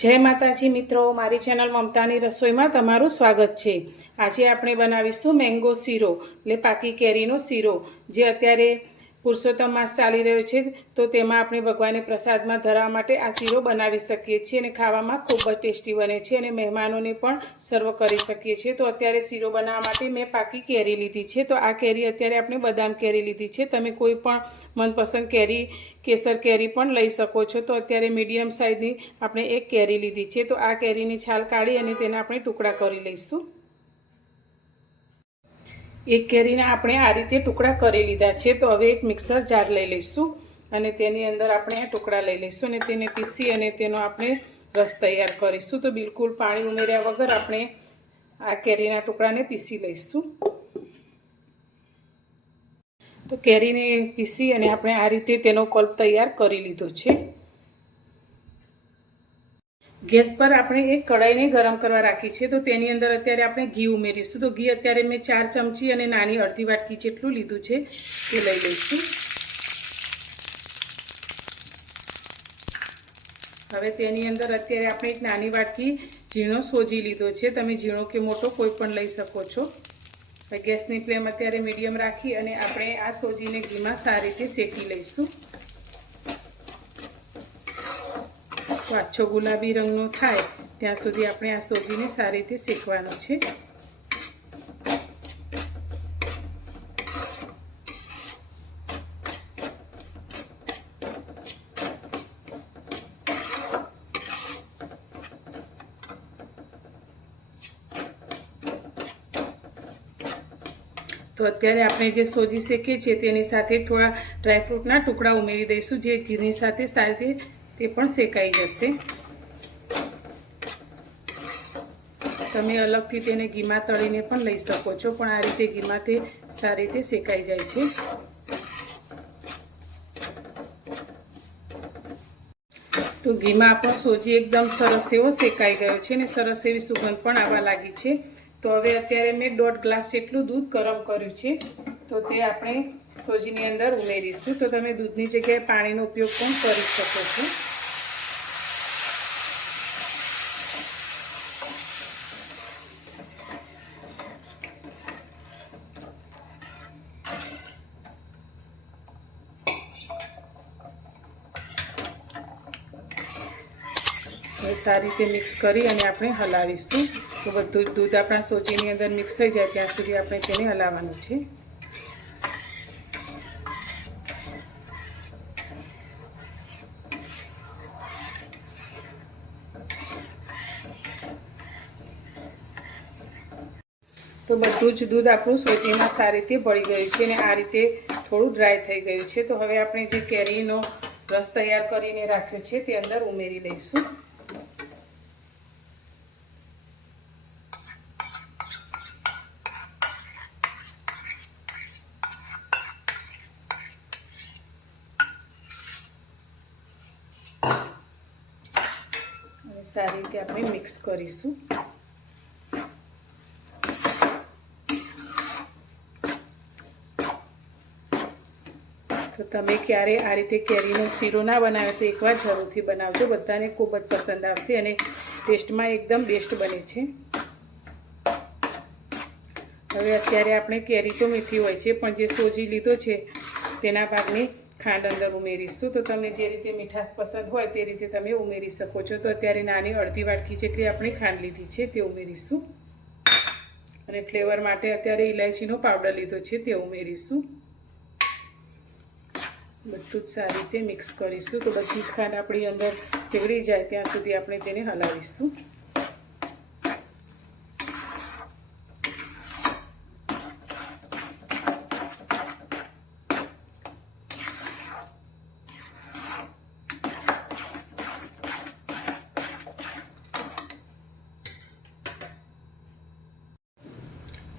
जय माताजी मित्रों, मारी चेनल ममतानी रसोई में तमारुं स्वागत है। आज आपणे बनावीशुं मैंगो सीरो એટલે પાકી કેરીનો सीरो જે અત્યારે પુરુષોત્તમ માસ ચાલી રહ્યો છે તો તેમાં આપણે ભગવાનને પ્રસાદમાં ધરાવવા માટે આ सीरो બનાવી શકીએ છીએ અને ખાવામાં ખૂબ જ ટેસ્ટી બને છે અને મહેમાનોને પણ સર્વ કરી શકીએ છીએ। તો અત્યારે सीरो બનાવવા માટે મેં પાકી કેરી લીધી છે। તો આ કેરી અત્યારે આપણે બદામ કેરી લીધી છે, તમે કોઈ પણ મનપસંદ કેરી કેસર કેરી પણ લઈ શકો છો। તો અત્યારે મીડિયમ સાઇઝની આપણે એક કેરી લીધી છે। તો આ કેરીની છાલ કાઢી અને તેના આપણે ટુકડા કરી લઈશું। एक केरीना આપણે આ રીતે ટુકડા કરી લીધા છે। તો હવે એક મિક્સર જાર લઈ લઈશું અને તેની અંદર આપણે આ ટુકડા લઈ લઈશું અને તેને પીસી અને તેનો આપણે રસ તૈયાર કરીશું। તો બિલકુલ પાણી ઉમેર્યા વગર આપણે આ કેરીના ટુકડાને પીસી લઈશું। તો કેરીને પીસી અને આપણે આ રીતે તેનો પલ્પ તૈયાર કરી લીધો છે। गैस पर આપણે એક કઢાઈને ગરમ કરવા રાખી છે। તો તેની અંદર અત્યારે આપણે ઘી ઉમેરીશું। તો ઘી અત્યારે મેં 4 ચમચી અને નાની અડધી વાટકી જેટલું લીધું છે તે લઈ લઈશું। હવે તેની અંદર અત્યારે આપણે એક નાની વાટકી ઝીણો સોજી લીધો છે, તમે ઝીણો કે મોટો કોઈ પણ લઈ શકો છો। હવે ગેસની ફ્લેમ અત્યારે મીડિયમ રાખી અને આપણે આ સોજીને ઘીમાં સારી રીતે શેકી લઈશું। तो आछो गुलाबी रंगनो थाय त्यां सुधी आपणे आ सोजीने सारी रीते शेकवानो छे। तो अत्यारे आपणे जे सोजी शेकीए छे तेनी साथे थोड़ा ड्रायफ्रूटना टुकड़ा उमेरी दईशुं जे घीनी साथे सारी रीते ते पण शेकाई जशे। तमे अलगथी तेने घीमां तळीने पण लई शको छो, पण आ रीते घीमां ते सारी रीते शेकाई जाय छे। तो घीमां आपणो सोजी एकदम सरस एवो शेकाई गयो छे ने सरस एवी सुगंध पण आवा लागी छे। तो हवे अत्यारे मैं 1.5 ग्लास जेटલું दूध गरम कर्युं छे तो ते आपणे सोजीनी अंदर उमेरीशुं। तो तमे दूधनी जग्याए पाणीनो उपयोग पण करी शको छो। सारी रीते मिक्स करी अने आपणे हलावीशुं। तो बधुं दूध आपणा सोजीनी अंदर मिक्स थई जाय त्यां सुधी आपणे तेने हलाववानुं छे। तो बधुं ज दूध आपणुं सोजीमां सारी रीते भળી ગયું છે અને આ રીતે થોડું ડ્રાય થઈ ગયું છે। તો હવે આપણે જે કેરીનો રસ તૈયાર કરીને રાખ્યો છે તે અંદર ઉમેરી દઈશું। અને સારી રીતે આપણે મિક્સ કરીશું। तो तमे क्यारे आ रीते केरीनो सीरो ना बनाव्यो तो एकवार जरूरथी बनावजो, बधाने खूब ज पसंद आवशे अने टेस्टमां एकदम बेस्ट बने छे। हवे अत्यारे आपणे केरी तो मीठी होय छे पण जे सोजी लीधो छे तेना भागनी खांड अंदर उमेरीशुं। तो तमे जे रीते मीठास पसंद होय ते रीते तमे उमेरी शको छो। तो अत्यारे नानी अर्धी वाटकी जेटली आपणे खांड लीधी छे ते उमेरीशुं अने फ्लेवर माटे अत्यारे इलायचीनो पाउडर लीधो छे ते उमेरीशुं। બધું જ સારી રીતે મિક્સ કરીશું। તો બધી જ ખાંડ આપણી અંદર પીગળી જાય ત્યાં સુધી આપણે તેને હલાવીશું।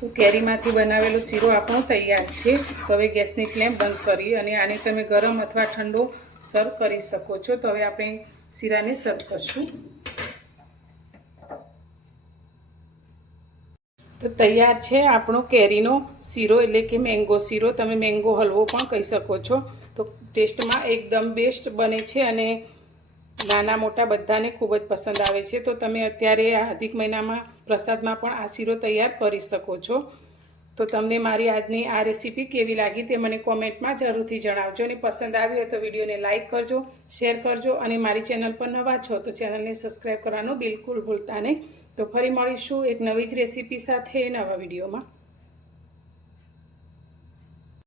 तो केरीमांथी बनावेलो सीरो आपणो तैयार छे। तो हवे गैसनी फ्लेम बंद करी अने आने तमे गरम अथवा ठंडो सर्व करी शको छो। तो हवे आपणे सीराने सर्व करशुं। तो तैयार है आपणो केरीनो सीरो एटले के मैंगो सीरो, तमे मैंगो हलवो पण कही शको छो। तो टेस्ट में एकदम बेस्ट बने छे अने નાના મોટા બધાને ખૂબ જ પસંદ આવે છે. તો તમે અત્યારે આ અધિક મહિનામાં પ્રસાદમાં પણ આ શીરો તૈયાર કરી શકો છો. તો તમને મારી આજની આ રેસીપી કેવી લાગી તે મને કોમેન્ટમાં જરૂરથી જણાવજો. અને પસંદ આવી હોય તો વિડીયોને લાઇક કરજો, શેર કરજો, અને મારી ચેનલ પર નવા છો તો ચેનલને સબસ્ક્રાઈબ કરવાનું બિલકુલ ભૂલતા નહીં. તો ફરી મળીશું એક નવી જ રેસીપી સાથે નવા વિડીયોમાં.